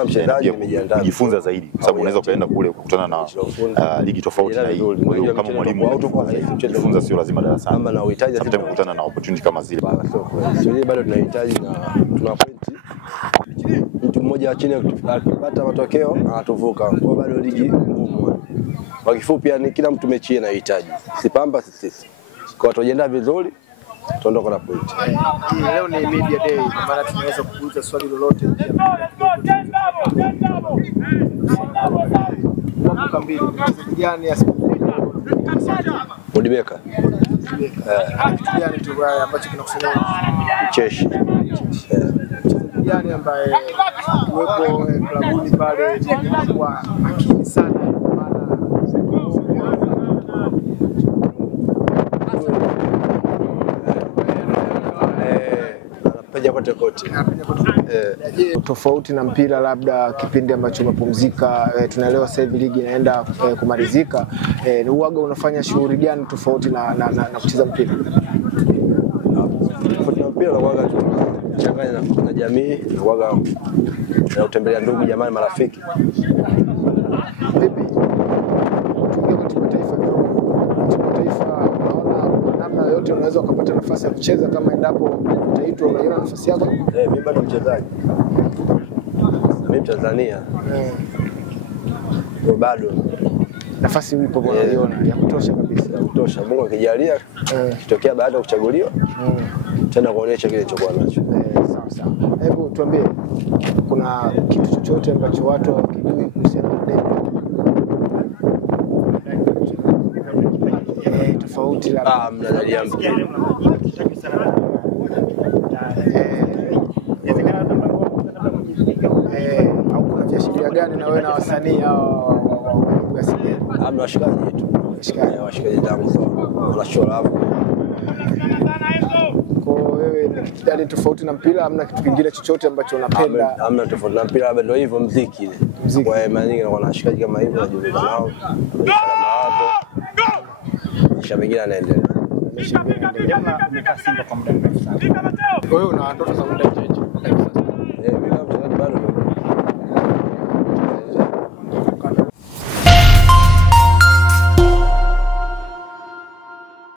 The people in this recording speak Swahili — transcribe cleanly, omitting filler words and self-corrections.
kama mchezaji nimejiandaa kujifunza zaidi kwa sababu unaweza kaenda kule kukutana na ligi tofauti na hii. Kwa hiyo kama mwalimu kujifunza sio lazima darasani. Kama na uhitaji hata kukutana na opportunity kama zile. Sio bado tunahitaji na tuna point. Mtu mmoja wa chini akipata matokeo anatuvuka. Kwa bado ligi ngumu. Kwa kifupi yani kila mtu mechi anahitaji. Sipamba sisi. Kwa tujiandaa vizuri tuondoka na point. Leo ni media day kwa maana tunaweza kuuliza swali lolote kwa mbili. Gani Modibeka. Kitu gani tu ambacho kinakusaidia Cheshi. Gani ambaye yupo klabuni pale kwa makini sana kote. Tofauti na mpira labda kipindi ambacho umepumzika, tunaelewa sasa hivi ligi inaenda kumalizika, ni uaga unafanya shughuli gani tofauti na kucheza mpira? Tofauti na mpira uaga tunachanganya na jamii, uaga na kutembelea ndugu jamaa marafiki. Vipi? Tukiwa katika taifa unaona namna yote unaweza kupata nafasi ya kucheza kama endapo utaitwa, unaiona nafasi yako? Mimi bado mchezaji. Mimi Tanzania. Bado nafasi ipo bwana, unaiona ya kutosha kabisa, ya kutosha. Mungu akijalia kitokea baada ya kuchaguliwa tena kuonyesha kile chokwa nacho. Sawa sawa. Hebu tuambie kuna kitu chochote ambacho watu hawakijui kuhusiana na Debby? Tofauti la mnadalia mpira. Au kuna viashiria gani na wewe na wasanii hao wa Singeli? Amna washikaji tu. Washikaji zangu wanashora hapo. Kwa wewe ni kitu tofauti na mpira, amna kitu kingine chochote ambacho unapenda? Amna tofauti na mpira, labda ndio hivyo muziki ile. Kwa maana nyingi na washikaji kama hivyo najulikana nao. Kisha mengine anaendelea. Wewe una ndoto za muda